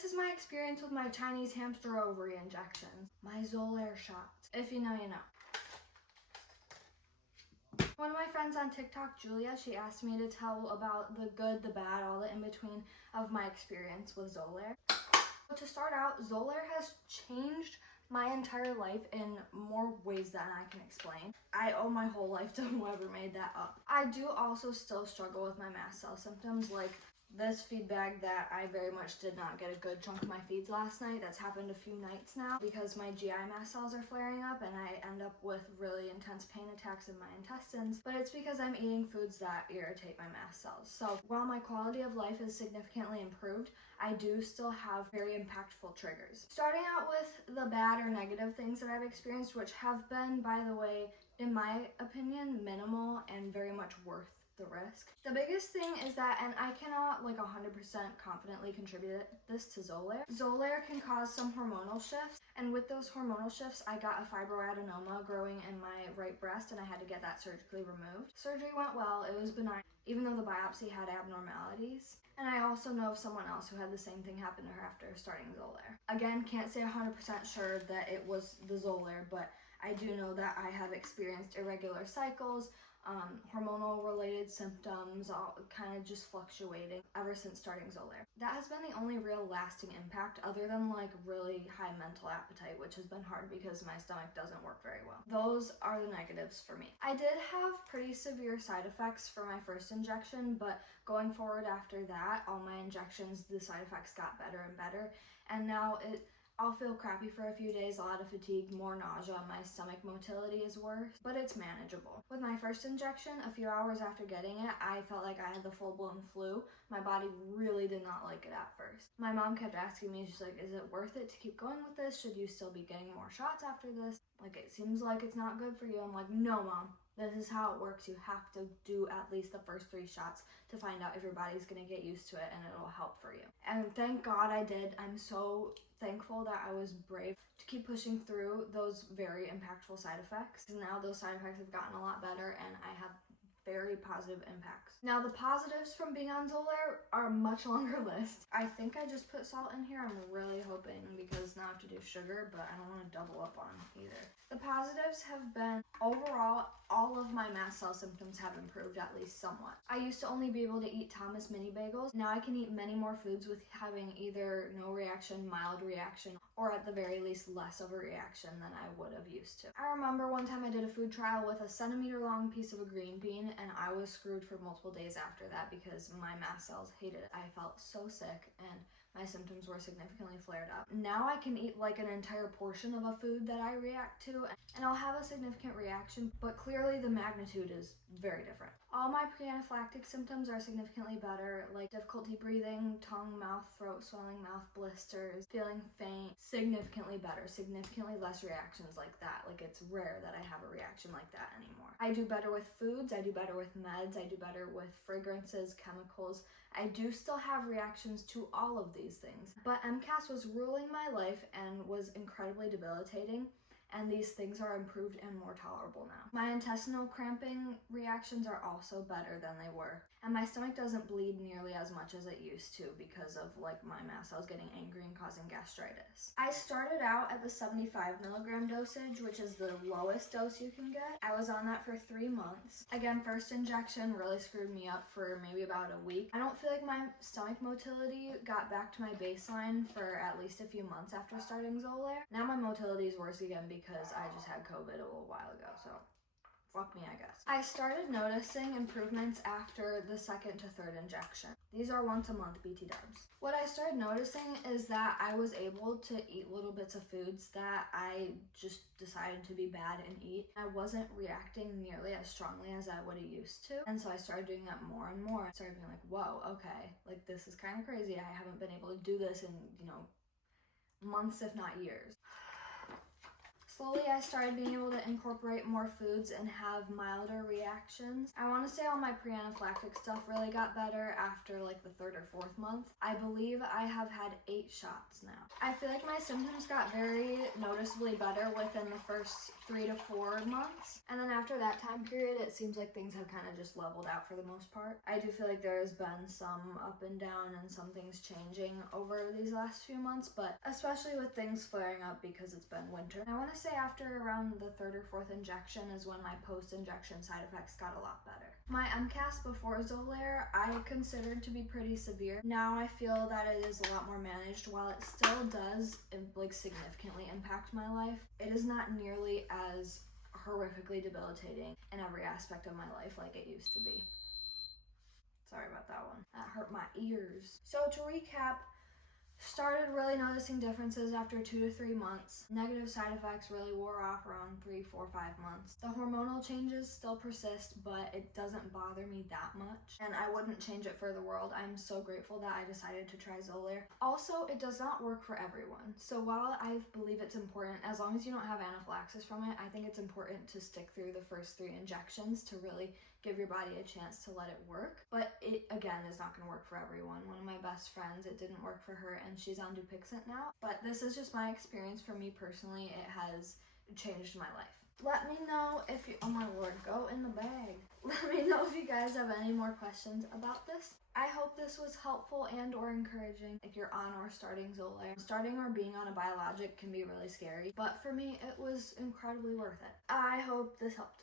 this is my experience with my Chinese hamster ovary injections. My Xolair shots. If you know, you know. One of my friends on TikTok, Julia, she asked me to tell about the good, the bad, all the in-between of my experience with Xolair. To start out, Xolair has changed my entire life in more ways than I can explain. I owe my whole life to whoever made that up. I do also still struggle with my mast cell symptoms, like this feed bag that I very much did not get a good chunk of my feeds last night. That's happened a few nights now because my GI mast cells are flaring up and I end up with really intense pain attacks in my intestines. But it's because I'm eating foods that irritate my mast cells. So while my quality of life is significantly improved, I do still have very impactful triggers. Starting out with the bad or negative things that I've experienced, which have been, by the way, in my opinion, minimal and very much worth the risk. The biggest thing is that, and I cannot like 100% confidently contribute this to Xolair. Xolair can cause some hormonal shifts, and with those hormonal shifts, I got a fibroadenoma growing in my right breast and I had to get that surgically removed. Surgery went well, it was benign, even though the biopsy had abnormalities. And I also know of someone else who had the same thing happen to her after starting Xolair. Again, can't say 100% sure that it was the Xolair, but I do know that I have experienced irregular cycles, hormonal related symptoms, all kind of just fluctuating ever since starting Xolair. That has been the only real lasting impact other than like really high mental appetite, which has been hard because my stomach doesn't work very well. Those are the negatives for me. I did have pretty severe side effects for my first injection, but going forward after that, all my injections, the side effects got better and better, and now I'll feel crappy for a few days, a lot of fatigue, more nausea, my stomach motility is worse, but it's manageable. With my first injection, a few hours after getting it, I felt like I had the full-blown flu. My body really did not like it at first. My mom kept asking me, she's like, is it worth it to keep going with this? Should you still be getting more shots after this? Like, it seems like it's not good for you. I'm like, no, Mom. This is how it works. You have to do at least the first 3 shots to find out if your body's gonna get used to it and it'll help for you. And thank God I did. I'm so thankful that I was brave to keep pushing through those very impactful side effects. Now those side effects have gotten a lot better and I have very positive impacts. Now the positives from being on Xolair are a much longer list. I think I just put salt in here. I'm really hoping, because now I have to do sugar, but I don't want to double up on either. The positives have been, overall, all of my mast cell symptoms have improved at least somewhat. I used to only be able to eat Thomas mini bagels. Now I can eat many more foods with having either no reaction, mild reaction, or at the very least less of a reaction than I would have used to. I remember one time I did a food trial with a centimeter-long piece of a green bean, and I was screwed for multiple days after that because my mast cells hated it. I felt so sick and my symptoms were significantly flared up. Now I can eat like an entire portion of a food that I react to and I'll have a significant reaction, but clearly the magnitude is very different. All my pre-anaphylactic symptoms are significantly better, like difficulty breathing, tongue, mouth, throat swelling, mouth blisters, feeling faint, significantly better, significantly less reactions like that. Like, it's rare that I have a reaction like that anymore. I do better with foods, I do better with meds, I do better with fragrances, chemicals. I do still have reactions to all of these things, but MCAS was ruling my life and was incredibly debilitating, and these things are improved and more tolerable now. My intestinal cramping reactions are also better than they were, and my stomach doesn't bleed nearly as much as it used to because of like my mast cells getting angry and causing gastritis. I started out at the 75 milligram dosage, which is the lowest dose you can get. I was on that for 3 months. Again, first injection really screwed me up for maybe about a week. I don't feel like my stomach motility got back to my baseline for at least a few months after starting Xolair. Now my motility is worse again because I just had COVID a little while ago, so fuck me, I guess. I started noticing improvements after the 2nd to 3rd injection. These are once a month BT dubs. What I started noticing is that I was able to eat little bits of foods that I just decided to be bad and eat. I wasn't reacting nearly as strongly as I would have used to. And so I started doing that more and more. I started being like, whoa, okay, like this is kind of crazy. I haven't been able to do this in, months, if not years. Slowly, I started being able to incorporate more foods and have milder reactions. I want to say all my pre-anaphylactic stuff really got better after like the 3rd or 4th month. I believe I have had 8 shots now. I feel like my symptoms got very noticeably better within the first 3 to 4 months. And then after that time period, it seems like things have kind of just leveled out for the most part. I do feel like there has been some up and down and some things changing over these last few months, but especially with things flaring up because it's been winter. I want to say after around the 3rd or 4th injection is when my post-injection side effects got a lot better. My MCAS before Xolair I considered to be pretty severe. Now I feel that it is a lot more managed. While it still does like significantly impact my life, it is not nearly as horrifically debilitating in every aspect of my life like it used to be. Sorry about that one. That hurt my ears. So to recap, started really noticing differences after 2 to 3 months. Negative side effects really wore off around 3, 4, 5 months. The hormonal changes still persist, but it doesn't bother me that much, and I wouldn't change it for the world. I'm so grateful that I decided to try Xolair. Also, it does not work for everyone. So while I believe it's important, as long as you don't have anaphylaxis from it, I think it's important to stick through the first 3 injections to really give your body a chance to let it work. But it, again, is not going to work for everyone. One of my best friends, it didn't work for her, and she's on Dupixent now. But this is just my experience. For me personally, it has changed my life. Let me know if you, oh my lord, go in the bag. Let me know if you guys have any more questions about this. I hope this was helpful and or encouraging if you're on or starting Xolair. Starting or being on a biologic can be really scary, but for me, it was incredibly worth it. I hope this helped.